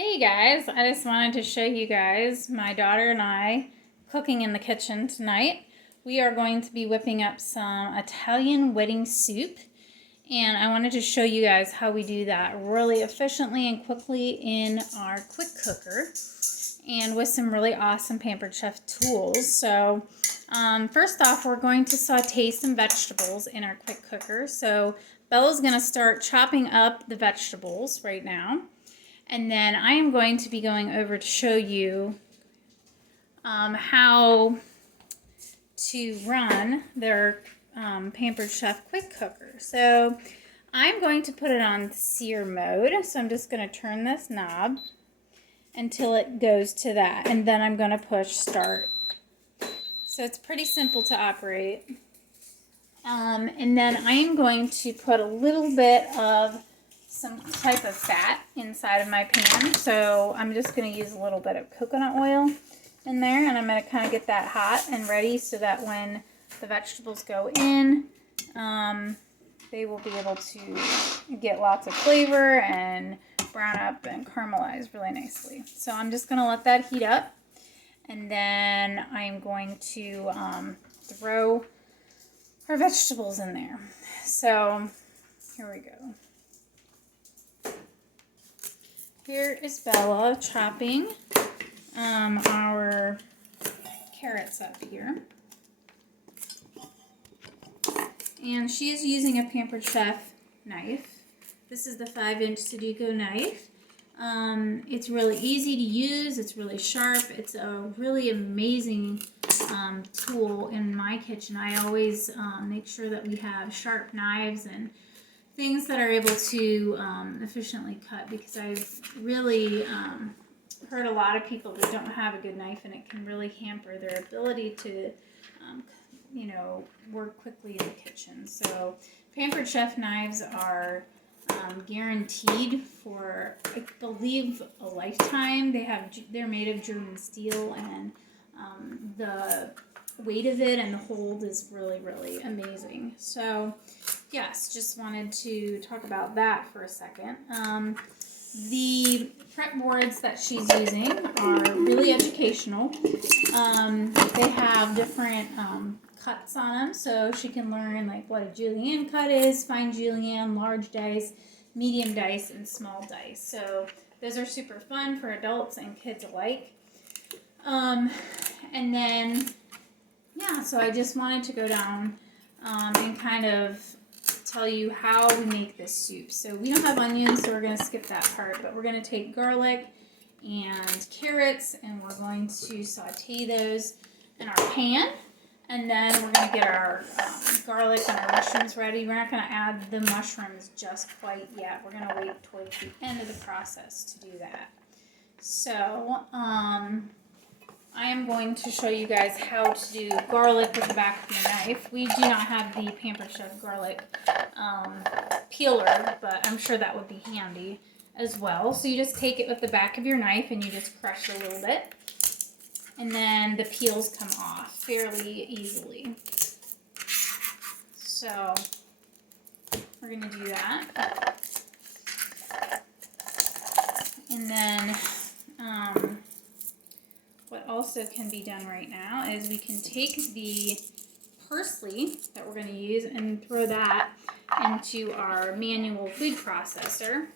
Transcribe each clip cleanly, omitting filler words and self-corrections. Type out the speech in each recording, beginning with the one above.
Hey guys, I just wanted to show you guys my daughter and I cooking in the kitchen tonight. We are going to be whipping up some Italian wedding soup, and I wanted to show you guys how we do that really efficiently and quickly in our quick cooker and with some really awesome Pampered Chef tools. So first off, we're going to saute some vegetables in our quick cooker. So Bella's going to start chopping up the vegetables right now. And then I am going to be going over to show you how to run their Pampered Chef quick cooker. So I'm going to put it on sear mode. So I'm just going to turn this knob until it goes to that. And then I'm going to push start. So it's pretty simple to operate. And then I am going to put a little bit of some type of fat inside of my pan. So I'm just going to use a little bit of coconut oil in there, and I'm going to kind of get that hot and ready so that when the vegetables go in, they will be able to get lots of flavor and brown up and caramelize really nicely. So I'm just going to let that heat up, and then I'm going to throw our vegetables in there. So here we go. Here is Bella chopping our carrots up here. And she is using a Pampered Chef knife. This is the 5-inch Sudoku knife. It's really easy to use. It's really sharp. It's a really amazing tool in my kitchen. I always make sure that we have sharp knives and things that are able to efficiently cut, because I've really heard a lot of people that don't have a good knife, and it can really hamper their ability to work quickly in the kitchen. So Pampered Chef knives are guaranteed for, I believe, a lifetime. They're made of German steel, and the weight of it and the hold is really, really amazing. So yes, just wanted to talk about that for a second. The prep boards that she's using are really educational. They have different cuts on them, so she can learn like what a julienne cut is, fine julienne, large dice, medium dice, and small dice. So those are super fun for adults and kids alike. And then, yeah, so I just wanted to go down and kind of tell you how we make this soup. So we don't have onions, so we're going to skip that part, but we're going to take garlic and carrots, and we're going to saute those in our pan. And then we're going to get our garlic and our mushrooms ready. We're not going to add the mushrooms just quite yet. We're going to wait towards the end of the process to do that. So I am going to show you guys how to do garlic with the back of your knife. We do not have the Pampered Chef garlic peeler, but I'm sure that would be handy as well. So you just take it with the back of your knife and you just crush a little bit. And then the peels come off fairly easily. So we're going to do that. And then what also can be done right now is we can take the parsley that we're going to use and throw that into our manual food processor.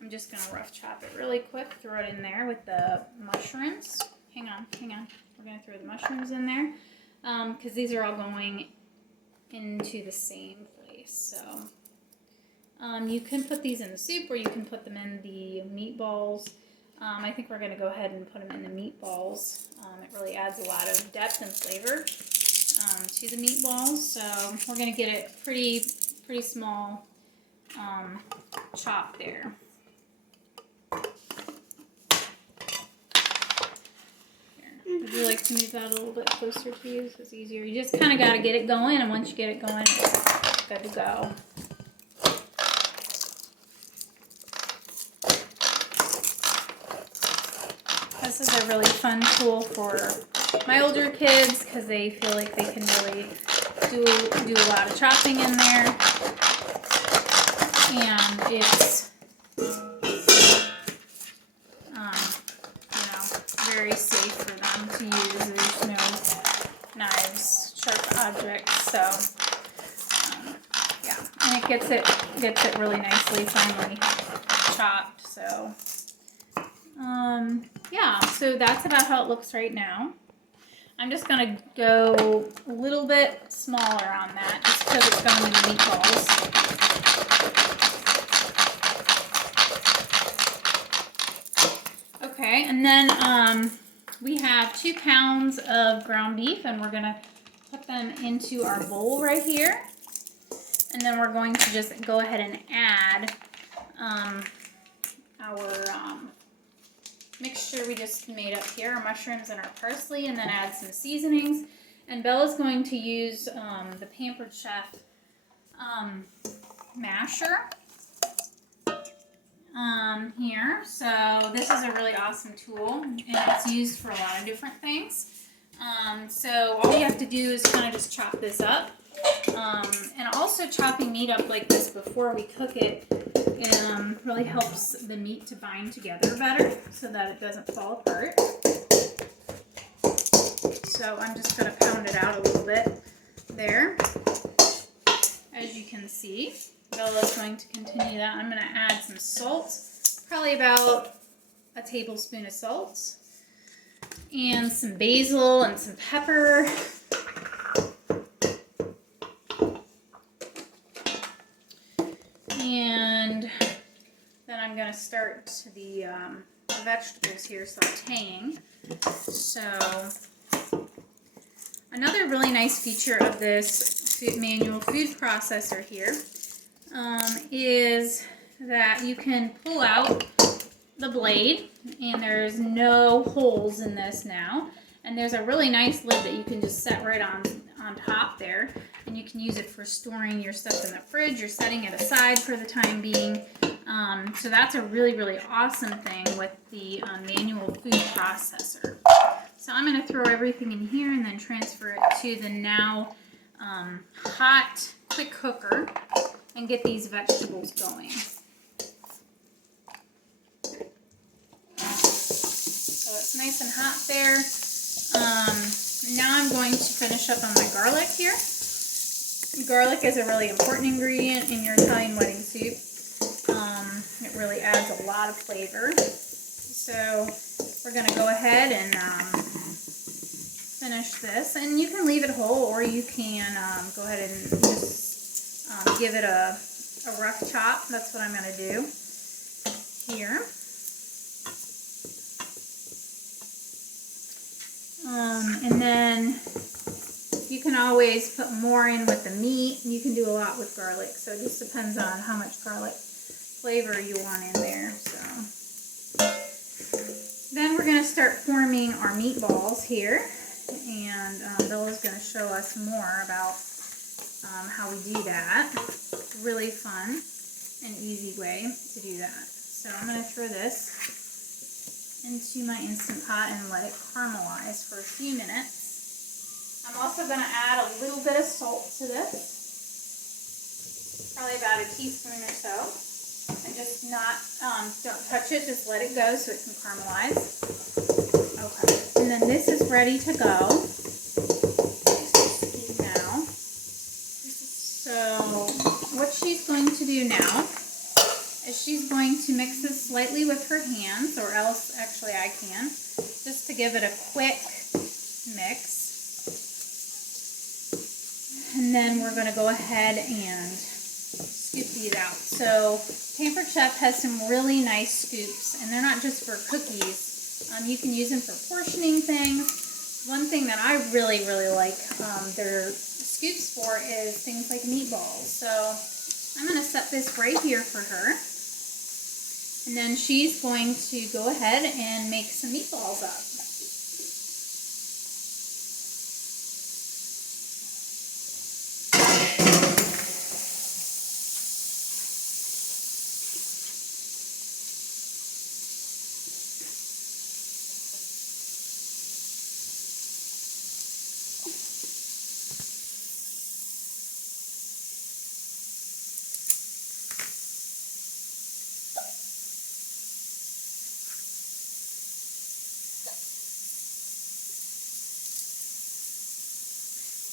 I'm just going to rough chop it really quick, throw it in there with the mushrooms. Hang on. We're going to throw the mushrooms in there because these are all going into the same place. So you can put these in the soup, or you can put them in the meatballs. I think we're going to go ahead and put them in the meatballs. It really adds a lot of depth and flavor to the meatballs. So we're going to get it pretty small chop there. Would you like to move that a little bit closer to you so it's easier? You just kind of got to get it going, and once you get it going, it's good to go. This is a really fun tool for my older kids because they feel like they can really do a lot of chopping in there, and it's very safe for them to use. There's no knives, sharp objects, so yeah, and it gets it really nicely finely chopped. So yeah, so that's about how it looks right now. I'm just gonna go a little bit smaller on that just because it's going in the meatballs. Okay, and then we have 2 pounds of ground beef, and we're gonna put them into our bowl right here. And then we're going to just go ahead and add our mixture we just made up here, our mushrooms and our parsley, and then add some seasonings. And Bella's going to use the Pampered Chef masher here. So this is a really awesome tool, and it's used for a lot of different things. So all you have to do is kind of just chop this up. And also chopping meat up like this before we cook it really helps the meat to bind together better so that it doesn't fall apart. So I'm just going to pound it out a little bit there. As you can see, Bella's going to continue that. I'm going to add some salt, probably about a tablespoon of salt, and some basil and some pepper. And then I'm going to start the vegetables here sauteing. So another really nice feature of this manual food processor here is that you can pull out the blade, and there's no holes in this now. And there's a really nice lid that you can just set right on top there, and you can use it for storing your stuff in the fridge or setting it aside for the time being. So that's a really, really awesome thing with the manual food processor. So I'm going to throw everything in here and then transfer it to the now hot quick cooker and get these vegetables going. So it's nice and hot there. Now I'm going to finish up on my garlic here. Garlic is a really important ingredient in your Italian wedding soup. It really adds a lot of flavor. So we're going to go ahead and finish this. And you can leave it whole, or you can go ahead and just give it a rough chop. That's what I'm going to do here. And then you can always put more in with the meat. You can do a lot with garlic, so it just depends on how much garlic flavor you want in there. So then we're going to start forming our meatballs here, and Bella's going to show us more about how we do that. Really fun and easy way to do that. So I'm going to throw this into my Instant Pot and let it caramelize for a few minutes. I'm also going to add a little bit of salt to this, probably about a teaspoon or so. And just don't touch it, just let it go so it can caramelize. Okay, and then this is ready to go now. So what she's going to do now is she's going to mix this slightly with her hands, or else actually I can, just to give it a quick mix. And then we're going to go ahead and scoop these out. So Pampered Chef has some really nice scoops, and they're not just for cookies. You can use them for portioning things. One thing that I really, really like their scoops for is things like meatballs. So I'm going to set this right here for her. And then she's going to go ahead and make some meatballs up.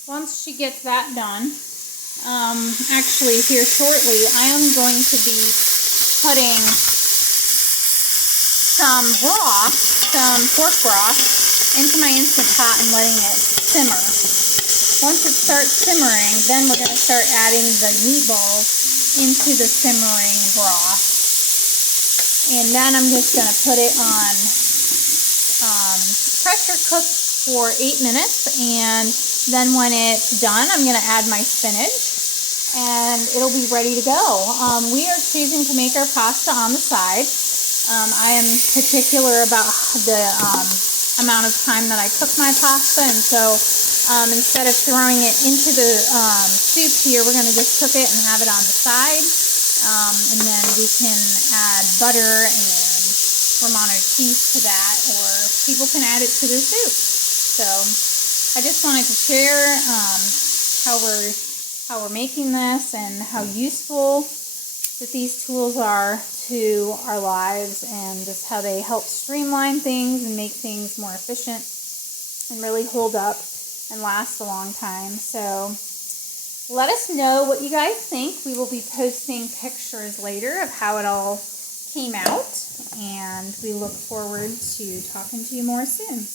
once she gets that done, actually here shortly, I am going to be putting some broth, some pork broth, into my Instant Pot and letting it simmer. Once it starts simmering, then we're going to start adding the meatballs into the simmering broth. And then I'm just going to put it on pressure cook for 8 minutes, and then when it's done, I'm going to add my spinach, and it'll be ready to go. We are choosing to make our pasta on the side. I am particular about the amount of time that I cook my pasta, and so instead of throwing it into the soup here, we're going to just cook it and have it on the side, and then we can add butter and Romano cheese to that, or people can add it to their soup. So I just wanted to share how we're making this and how useful that these tools are to our lives, and just how they help streamline things and make things more efficient and really hold up and last a long time. So let us know what you guys think. We will be posting pictures later of how it all came out, and we look forward to talking to you more soon.